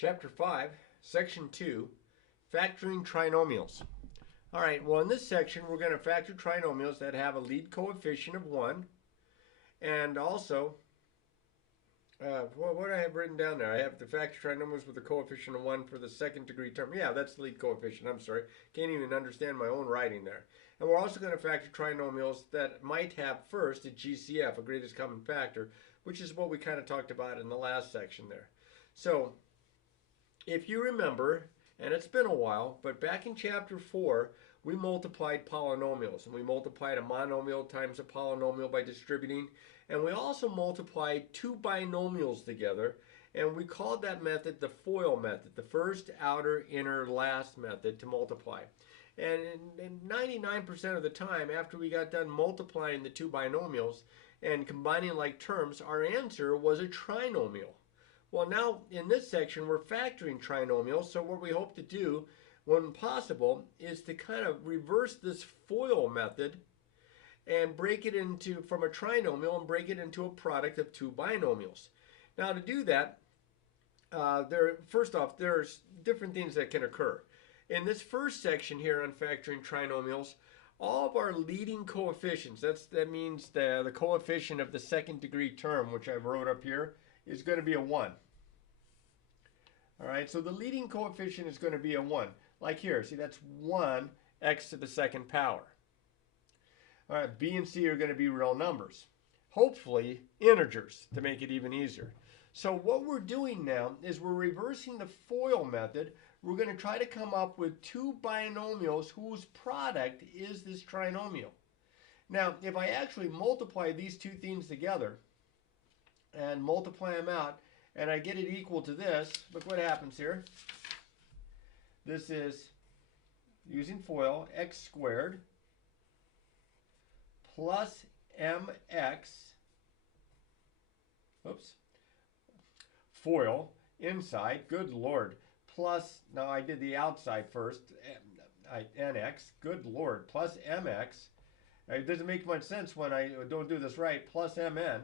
Chapter 5, Section 2, Factoring Trinomials. All right, well, in this section, we're going to factor trinomials that have a lead coefficient of 1. And also, what do I have written down there? I have the factor trinomials with a coefficient of 1 for the second degree term. Yeah, that's the lead coefficient. I'm sorry. Can't even understand my own writing there. And we're also going to factor trinomials that might have first a GCF, a greatest common factor, which is what we kind of talked about in the last section there. So, if you remember, and it's been a while, but back in chapter 4, we multiplied polynomials, and we multiplied a monomial times a polynomial by distributing, and we also multiplied two binomials together, and we called that method the FOIL method, the first, outer, inner, last method to multiply. And 99% of the time, after we got done multiplying the two binomials and combining like terms, our answer was a trinomial. Well, now in this section, we're factoring trinomials, so what we hope to do, when possible, is to kind of reverse this FOIL method and break it into, from a trinomial, and break it into a product of two binomials. Now to do that, first off, there's different things that can occur. In this first section here on factoring trinomials, all of our leading coefficients, that means the coefficient of the second degree term, which I wrote up here, is going to be a 1. All right, so the leading coefficient is going to be a 1. Like here, see, that's 1x to the second power. All right, b and c are going to be real numbers. Hopefully, integers to make it even easier. So what we're doing now is we're reversing the FOIL method. We're going to try to come up with two binomials whose product is this trinomial. Now, if I actually multiply these two things together and multiply them out, and I get it equal to this, look what happens here. This is, using FOIL, x squared plus mx, oops, FOIL, inside, good Lord, plus, now I did the outside first, nx, good Lord, plus mx. It doesn't make much sense when I don't do this right, plus mn.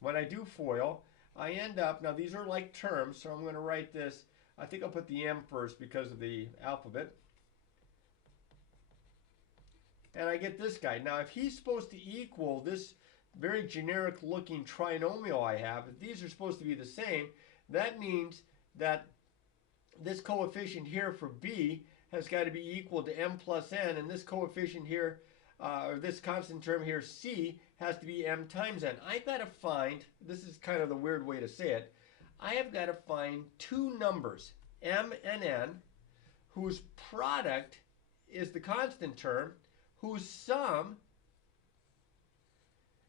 When I do FOIL, I end up, now these are like terms, so I'm going to write this, I think I'll put the M first because of the alphabet. And I get this guy. Now if he's supposed to equal this very generic looking trinomial I have, if these are supposed to be the same, that means that this coefficient here for B has got to be equal to M plus N, and this coefficient here, or this constant term here, C, has to be M times N. I've got to find, this is kind of the weird way to say it, I have got to find two numbers, M and N, whose product is the constant term, whose sum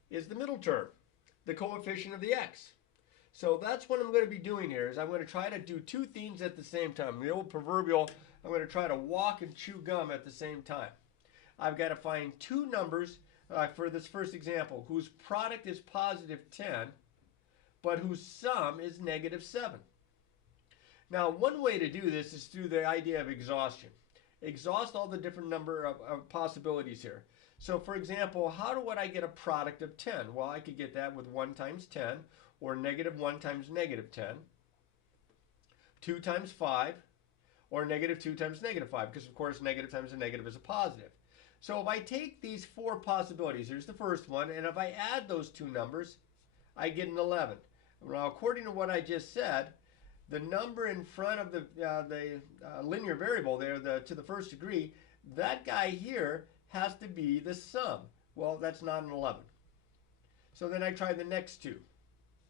is the middle term, the coefficient of the x. So that's what I'm going to be doing here, is I'm going to try to do two things at the same time. The old proverbial, I'm going to try to walk and chew gum at the same time. I've got to find two numbers for this first example, whose product is positive 10, but whose sum is negative 7. Now, one way to do this is through the idea of exhaustion. Exhaust all the different number of possibilities here. So, for example, how would I get a product of 10? Well, I could get that with 1 times 10, or negative 1 times negative 10, 2 times 5, or negative 2 times negative 5, because, of course, negative times a negative is a positive. So if I take these four possibilities, here's the first one, and if I add those two numbers, I get an 11. Now, according to what I just said, the number in front of the linear variable there, to the first degree, that guy here has to be the sum. Well, that's not an 11. So then I try the next two,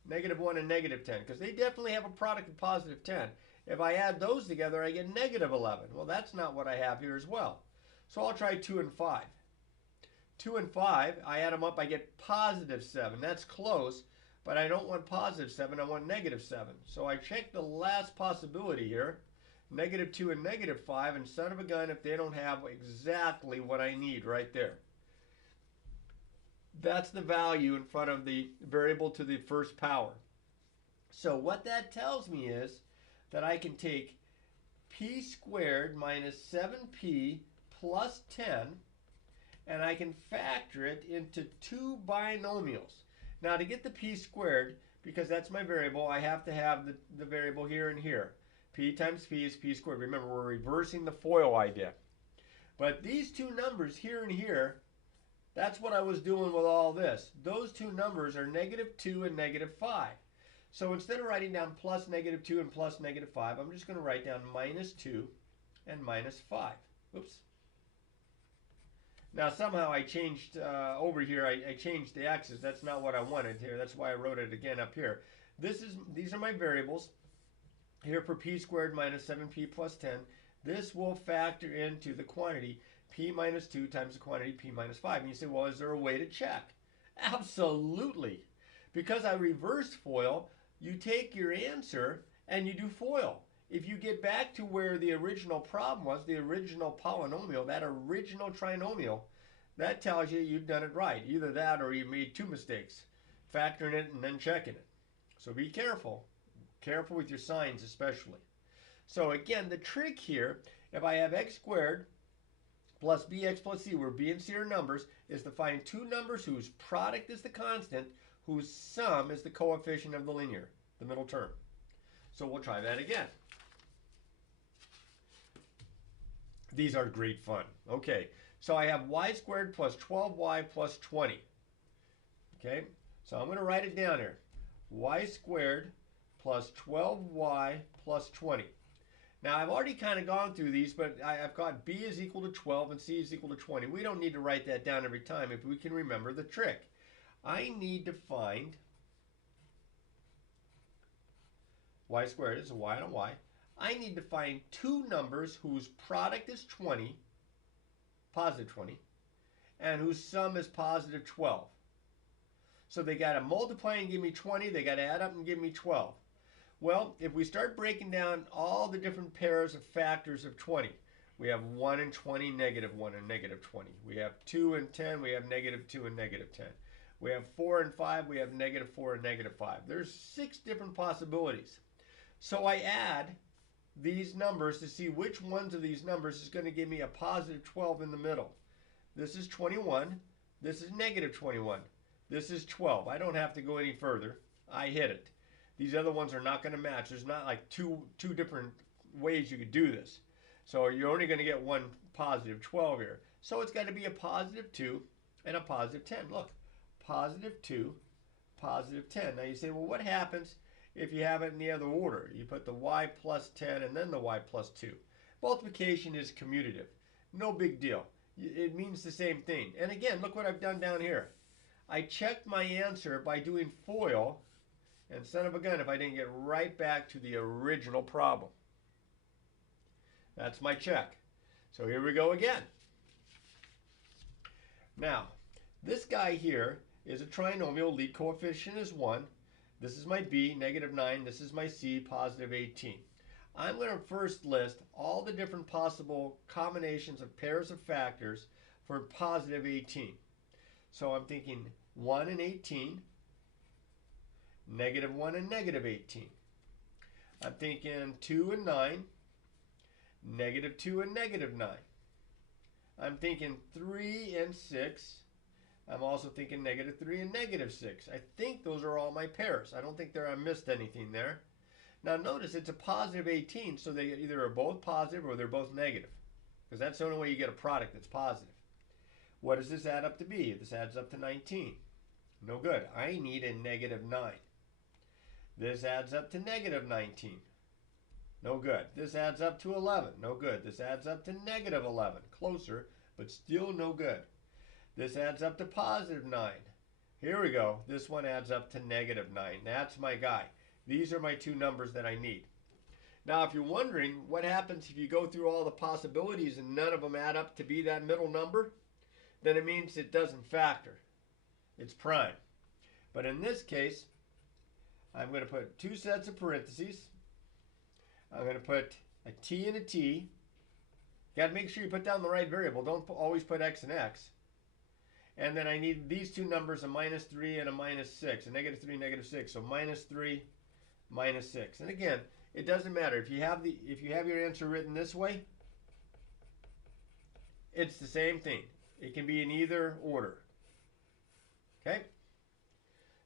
negative 1 and negative 10, because they definitely have a product of positive 10. If I add those together, I get negative 11. Well, that's not what I have here as well. So I'll try 2 and 5. 2 and 5, I add them up, I get positive 7. That's close, but I don't want positive 7, I want negative 7. So I check the last possibility here, negative 2 and negative 5, and son of a gun if they don't have exactly what I need right there. That's the value in front of the variable to the first power. So what that tells me is that I can take p squared minus 7p plus 10, and I can factor it into two binomials. Now to get the p squared, because that's my variable, I have to have the variable here and here. P times P is P squared. Remember, we're reversing the FOIL idea. But these two numbers here and here, that's what I was doing with all this. Those two numbers are -2 and -5. So instead of writing down plus -2 and plus -5, I'm just going to write down -2 and -5. Oops. Now somehow I changed over here, I changed the x's. That's not what I wanted here. That's why I wrote it again up here. These are my variables. Here for p squared minus 7p plus 10, this will factor into the quantity p minus 2 times the quantity p minus 5. And you say, well, is there a way to check? Absolutely. Because I reversed FOIL, you take your answer and you do FOIL. If you get back to where the original problem was, the original polynomial, that original trinomial, that tells you you've done it right. Either that or you made two mistakes, factoring it and then checking it. So be careful. Careful with your signs especially. So again, the trick here, if I have x squared plus bx plus c, where b and c are numbers, is to find two numbers whose product is the constant, whose sum is the coefficient of the linear, the middle term. So we'll try that again. These are great fun. Okay, so I have y squared plus 12y plus 20. Okay, so I'm going to write it down here. Y squared plus 12y plus 20. Now I've already kind of gone through these, but I've got b is equal to 12 and c is equal to 20. We don't need to write that down every time if we can remember the trick. I need to find y squared is a y and a y. I need to find two numbers whose product is 20, positive 20, and whose sum is positive 12. So they got to multiply and give me 20. They got to add up and give me 12. Well, if we start breaking down all the different pairs of factors of 20, we have 1 and 20, -1 and -20. We have 2 and 10, we have -2 and -10. We have 4 and 5, we have -4 and -5. There's 6 different possibilities. So I add these numbers to see which ones of these numbers is going to give me a positive 12 in the middle. This is 21. This is -21. This is 12. I don't have to go any further. I hit it. These other ones are not going to match. There's not like two different ways you could do this. So you're only going to get one positive 12 here. So it's got to be a positive 2 and a positive 10. Look, positive 2, positive 10. Now you say, well, what happens if you have it in the other order? You put the y plus 10 and then the y plus 2. Multiplication is commutative. No big deal. It means the same thing. And again, look what I've done down here. I checked my answer by doing FOIL, and son of a gun if I didn't get right back to the original problem. That's my check. So here we go again. Now, this guy here is a trinomial. Lead coefficient is 1. This is my b, -9. This is my c, positive 18. I'm going to first list all the different possible combinations of pairs of factors for positive 18. So I'm thinking 1 and 18, -1 and -18. I'm thinking 2 and 9, -2 and -9. I'm thinking 3 and 6. I'm also thinking -3 and -6. I think those are all my pairs. I don't think I missed anything there. Now notice it's a positive 18, so they either are both positive or they're both negative, because that's the only way you get a product that's positive. What does this add up to be? This adds up to 19. No good. I need a -9. This adds up to -19. No good. This adds up to 11. No good. This adds up to -11. Closer, but still no good. This adds up to positive 9. Here we go. This one adds up to -9. That's my guy. These are my two numbers that I need. Now, if you're wondering what happens if you go through all the possibilities and none of them add up to be that middle number, then it means it doesn't factor. It's prime. But in this case, I'm going to put two sets of parentheses. I'm going to put a t and a t. You got to make sure you put down the right variable. Don't always put x and x. And then I need these two numbers, a -3 and a -6, a -3, -6. So -3, -6. And again, it doesn't matter if you have your answer written this way. It's the same thing. It can be in either order. Okay?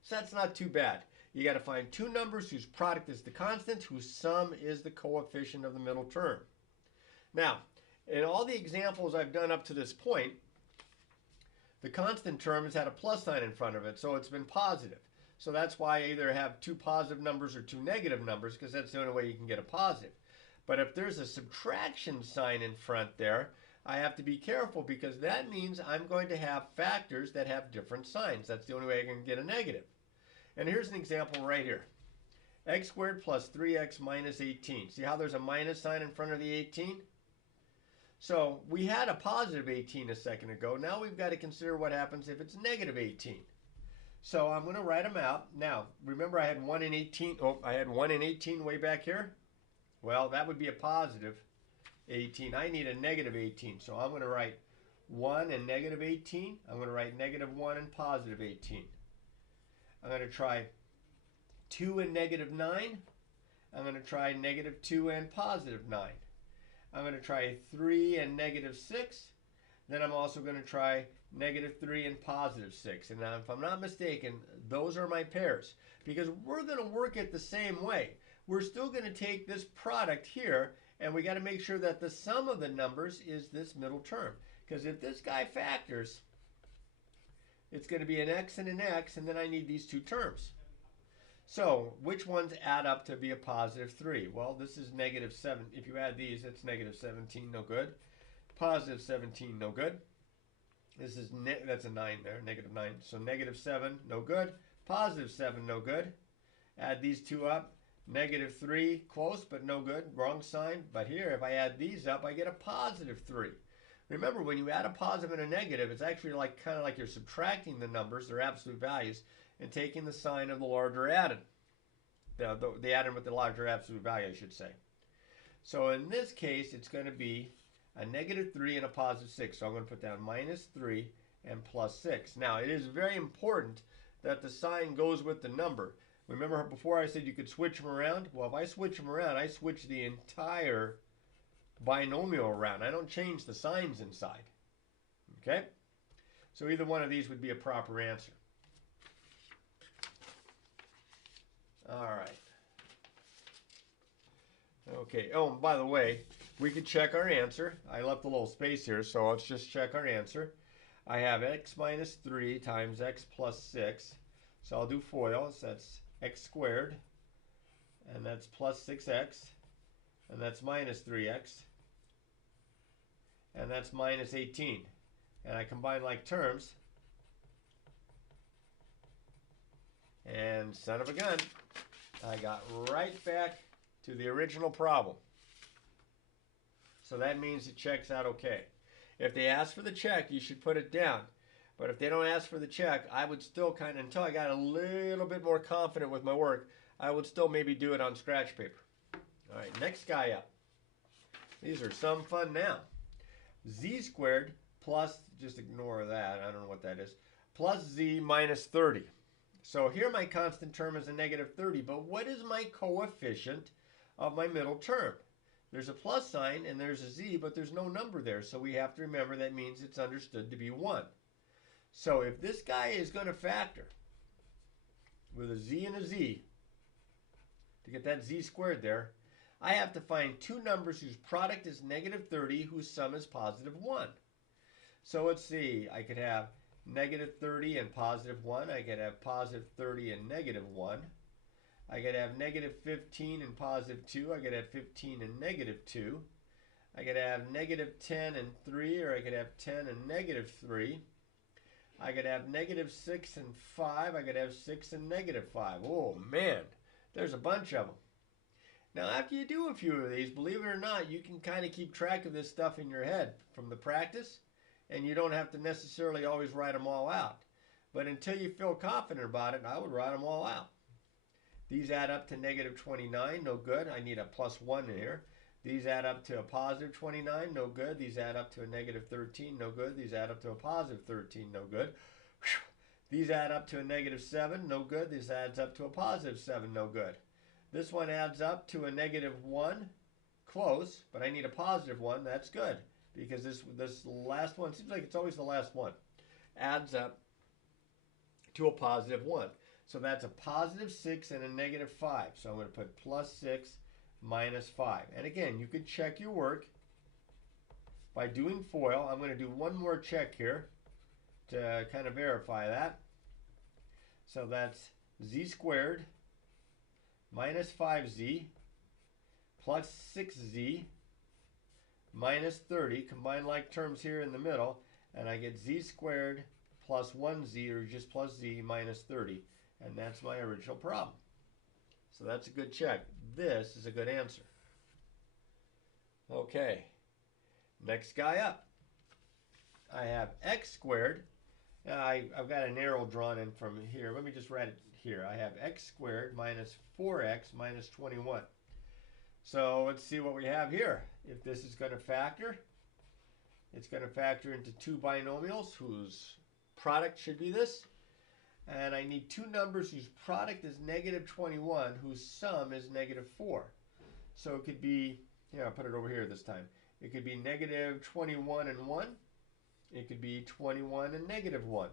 So that's not too bad. You got to find two numbers whose product is the constant, whose sum is the coefficient of the middle term. Now, in all the examples I've done up to this point, the constant term has had a plus sign in front of it, so it's been positive. So that's why I either have two positive numbers or two negative numbers, because that's the only way you can get a positive. But if there's a subtraction sign in front there, I have to be careful, because that means I'm going to have factors that have different signs. That's the only way I can get a negative. And here's an example right here. X squared plus 3x minus 18. See how there's a minus sign in front of the 18? So we had a positive 18 a second ago. Now we've got to consider what happens if it's negative 18. So I'm going to write them out. Now, remember I had 1 in 18. Oh, I had 1 in 18 way back here. Well, that would be a positive 18. I need a negative 18. So I'm going to write 1 and negative 18. I'm going to write negative 1 and positive 18. I'm going to try 2 and negative 9. I'm going to try negative 2 and positive 9. I'm going to try 3 and negative 6. Then I'm also going to try negative 3 and positive 6. And now, if I'm not mistaken, those are my pairs. Because we're going to work it the same way. We're still going to take this product here, and we got to make sure that the sum of the numbers is this middle term. Because if this guy factors, it's going to be an x and an x, and then I need these two terms. So, which ones add up to be a positive 3? Well, this is negative 7. If you add these, it's negative 17, no good. Positive 17, no good. This is, that's a 9 there, negative 9. So negative 7, no good. Positive 7, no good. Add these two up. Negative 3, close, but no good. Wrong sign. But here, if I add these up, I get a positive 3. Remember, when you add a positive and a negative, it's actually like kind of like you're subtracting the numbers, their absolute values, and taking the sign of the larger added. The added with the larger absolute value, I should say. So in this case, it's going to be a negative 3 and a positive 6. So I'm going to put down minus 3 and plus 6. Now, it is very important that the sign goes with the number. Remember before I said you could switch them around? Well, if I switch them around, I switch the entire binomial around. I don't change the signs inside. Okay? So either one of these would be a proper answer. All right. Okay. Oh, and by the way, we could check our answer. I left a little space here, so let's just check our answer. I have x minus 3 times x plus 6. So I'll do FOIL. So that's x squared, and that's plus 6x, and that's minus 3x, and that's minus 18. And I combine like terms, and son of a gun, I got right back to the original problem. So that means it checks out okay. If they ask for the check, you should put it down. But if they don't ask for the check, I would still kind of, until I got a little bit more confident with my work, I would still maybe do it on scratch paper. All right, next guy up. These are some fun now. Z squared plus, just ignore that, I don't know what that is, plus z minus 30. So here my constant term is a negative 30, but what is my coefficient of my middle term? There's a plus sign and there's a z, but there's no number there, so we have to remember that means it's understood to be 1. So if this guy is going to factor with a z and a z, to get that z squared there, I have to find two numbers whose product is negative 30, whose sum is positive 1. So let's see, I could have negative 30 and positive 1. I could have positive 30 and negative 1. I could have negative 15 and positive 2. I could have 15 and negative 2. I could have negative 10 and 3, or I could have 10 and negative 3. I could have negative 6 and 5. I could have 6 and negative 5. Oh, man, there's a bunch of them. Now, after you do a few of these, believe it or not, you can kind of keep track of this stuff in your head from the practice, and you don't have to necessarily always write them all out. But until you feel confident about it, I would write them all out. These add up to negative 29, no good. I need a plus 1 in here. These add up to a positive 29, no good. These add up to a negative 13, no good. These add up to a positive 13, no good. These add up to a negative 7, no good. This adds up to a positive 7, no good. This one adds up to a negative 1, close, but I need a positive 1, that's good. Because this last one, seems like it's always the last one, adds up to a positive 1. So that's a positive 6 and a negative 5. So I'm going to put plus 6 minus 5. And again, you can check your work by doing FOIL. I'm going to do one more check here to kind of verify that. So that's z squared minus 5z plus 6z minus 30. Combine like terms here in the middle, and I get z squared plus 1z, or just plus z, minus 30. And that's my original problem. So that's a good check. This is a good answer. Okay, next guy up. I have x squared. I've got an arrow drawn in from here. Let me just write it here. I have x squared minus 4x minus 21. So let's see what we have here. If this is going to factor, it's going to factor into two binomials whose product should be this. And I need two numbers whose product is negative 21, whose sum is negative 4. So it could be, I'll put it over here this time. It could be negative 21 and 1. It could be 21 and negative 1.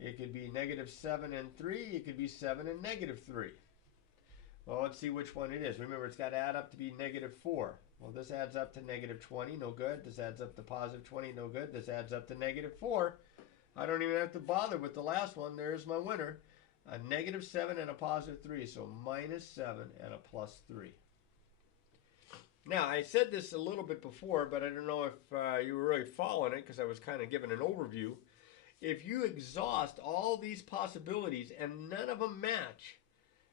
It could be negative 7 and 3. It could be 7 and negative 3. Well, let's see which one it is. Remember, it's got to add up to be negative 4. Well, this adds up to negative 20. No good. This adds up to positive 20. No good. This adds up to negative 4. I don't even have to bother with the last one. There's my winner. A negative 7 and a positive 3. So minus 7 and a plus 3. Now, I said this a little bit before, but I don't know if you were really following it because I was kind of giving an overview. If you exhaust all these possibilities and none of them match,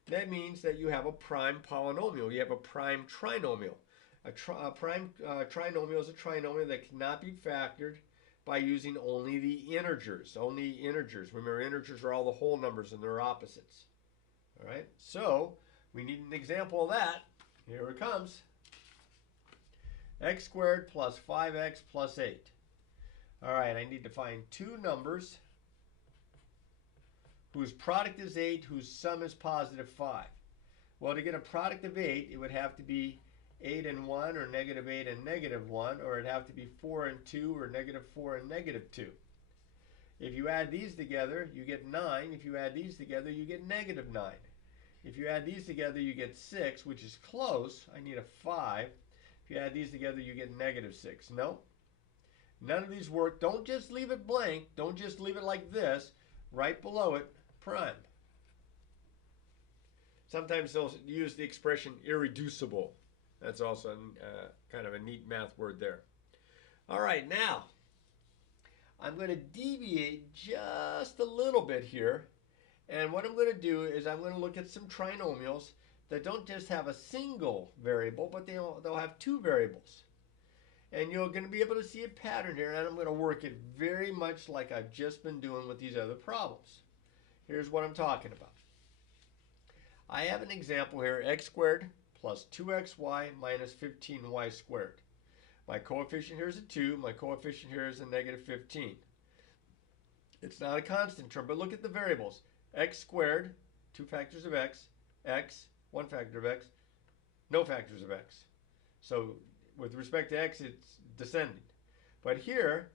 that means that you have a prime polynomial. You have a prime trinomial. A prime trinomial is a trinomial that cannot be factored by using only the integers. Only integers. Remember, integers are all the whole numbers and their opposites. All right? So, we need an example of that. Here it comes. X squared plus 5x plus 8. All right, I need to find two numbers whose product is 8, whose sum is positive 5. Well, to get a product of 8, it would have to be 8 and 1, or negative 8 and negative 1, or it'd have to be 4 and 2, or negative 4 and negative 2. If you add these together, you get 9. If you add these together, you get negative 9. If you add these together, you get 6, which is close. I need a 5. If you add these together, you get negative 6. No, none of these work. Don't just leave it blank. Don't just leave it like this. Right below it, prime. Sometimes they'll use the expression irreducible. That's also kind of a neat math word there. All right, now I'm going to deviate just a little bit here. And what I'm going to do is I'm going to look at some trinomials that don't just have a single variable, but they'll have two variables. And you're going to be able to see a pattern here, and I'm going to work it very much like I've just been doing with these other problems. Here's what I'm talking about. I have an example here, x squared plus 2xy minus 15y squared. My coefficient here is a 2. My coefficient here is a negative 15. It's not a constant term, but look at the variables. X squared, two factors of x, one factor of x, no factors of x. So with respect to x, it's descending. But here,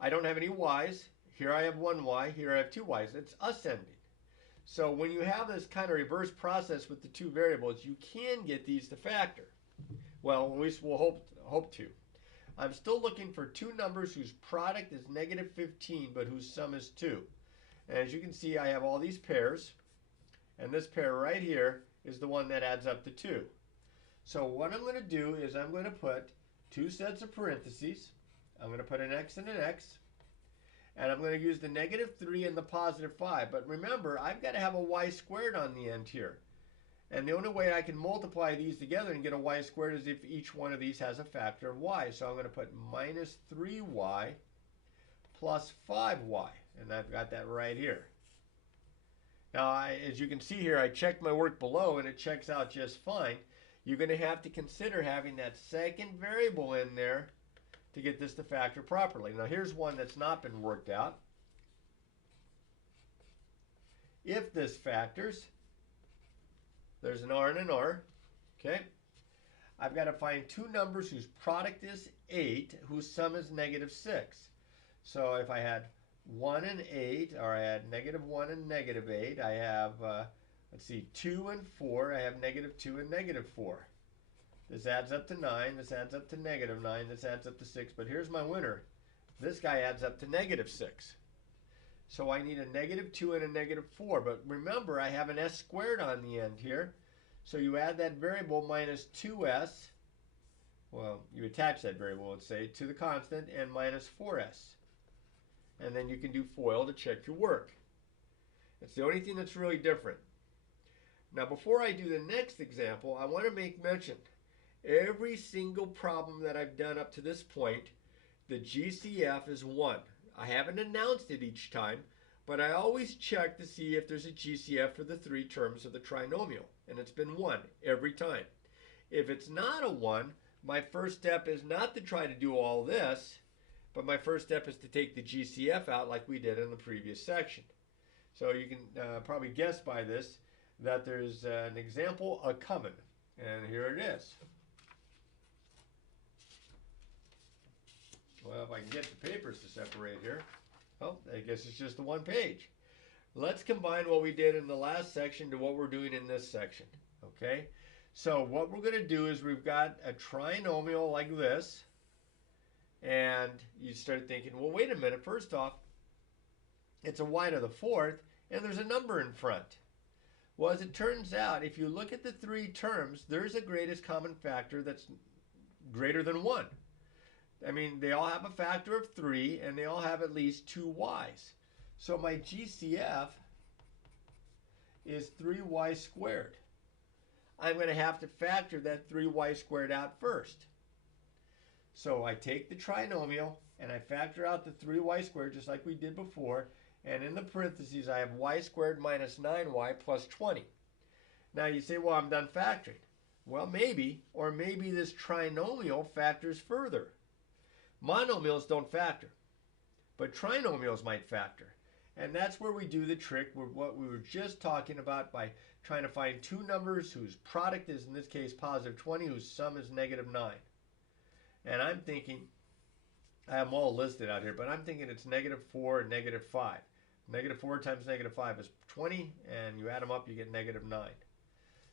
I don't have any y's. Here I have one y. Here I have two y's. It's ascending. So when you have this kind of reverse process with the two variables, you can get these to factor. Well, at least we'll hope to. I'm still looking for two numbers whose product is negative 15, but whose sum is 2. And as you can see, I have all these pairs. And this pair right here is the one that adds up to 2. So what I'm going to do is I'm going to put two sets of parentheses. I'm going to put an x and an x. And I'm going to use the negative 3 and the positive 5. But remember, I've got to have a y squared on the end here. And the only way I can multiply these together and get a y squared is if each one of these has a factor of y. So I'm going to put minus 3y plus 5y. And I've got that right here. Now, as you can see here, I checked my work below and it checks out just fine. You're going to have to consider having that second variable in there to get this to factor properly. Now, here's one that's not been worked out. If this factors, there's an r and an r, okay? I've got to find two numbers whose product is 8, whose sum is negative 6. So if I had 1 and 8, or I had negative 1 and negative 8. I have, let's see, 2 and 4. I have negative 2 and negative 4. This adds up to 9. This adds up to negative 9. This adds up to 6. But here's my winner. This guy adds up to negative 6. So I need a negative 2 and a negative 4. But remember, I have an s squared on the end here. So you add that variable minus 2s. Well, you attach that variable, let's say, to the constant, and minus 4s. And then you can do FOIL to check your work. It's the only thing that's really different. Now, before I do the next example, I want to make mention. Every single problem that I've done up to this point, the GCF is 1. I haven't announced it each time, but I always check to see if there's a GCF for the 3 terms of the trinomial, and it's been 1 every time. If it's not a 1, my first step is not to try to do all this, but my first step is to take the GCF out like we did in the previous section. So you can probably guess by this that there's an example a-coming, and here it is. Well, if I can get the papers to separate here. Oh, I guess it's just the one page. Let's combine what we did in the last section to what we're doing in this section. Okay? So what we're going to do is we've got a trinomial like this. And you start thinking, well, wait a minute. First off, it's a y to the 4th, and there's a number in front. Well, as it turns out, if you look at the 3 terms, there's a greatest common factor that's greater than 1. I mean, they all have a factor of 3, and they all have at least 2 y's. So my GCF is 3y squared. I'm going to have to factor that 3y squared out first. So I take the trinomial, and I factor out the 3y squared just like we did before, and in the parentheses I have y squared minus 9y plus 20. Now you say, well, I'm done factoring. Well, maybe, or maybe this trinomial factors further. Monomials don't factor, but trinomials might factor. And that's where we do the trick with what we were just talking about by trying to find 2 numbers whose product is, in this case, positive 20, whose sum is negative 9. And I'm thinking, I have them all listed out here, but I'm thinking it's negative 4 and negative 5. Negative 4 times negative 5 is 20, and you add them up, you get negative 9.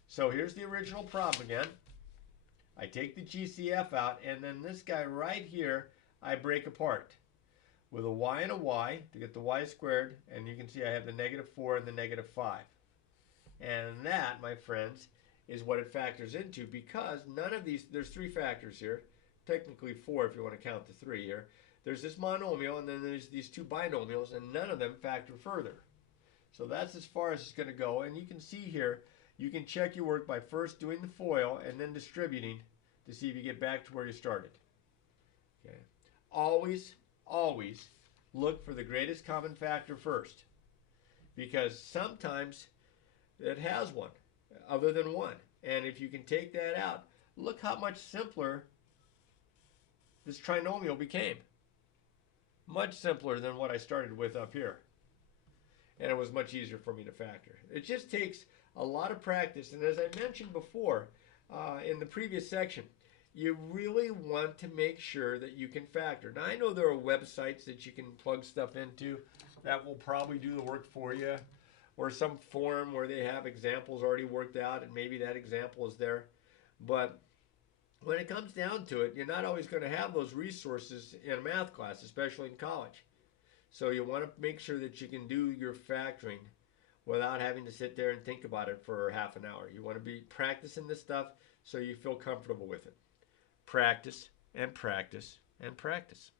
So here's the original problem again. I take the GCF out, and then this guy right here, I break apart with a y and a y to get the y squared, and you can see I have the negative 4 and the negative 5. And that, my friends, is what it factors into, because none of these, there's 3 factors here, technically 4 if you want to count the 3 here. There's this monomial, and then there's these 2 binomials, and none of them factor further. So that's as far as it's going to go, and you can see here, you can check your work by first doing the FOIL and then distributing to see if you get back to where you started. Okay. Always, always look for the greatest common factor first, because sometimes it has one other than 1. And if you can take that out, look how much simpler this trinomial became. Much simpler than what I started with up here. And it was much easier for me to factor. It just takes a lot of practice. And as I mentioned before in the previous section, you really want to make sure that you can factor. Now, I know there are websites that you can plug stuff into that will probably do the work for you, or some forum where they have examples already worked out, and maybe that example is there. But when it comes down to it, you're not always going to have those resources in a math class, especially in college. So you want to make sure that you can do your factoring without having to sit there and think about it for half an hour. You want to be practicing this stuff so you feel comfortable with it. Practice and practice and practice.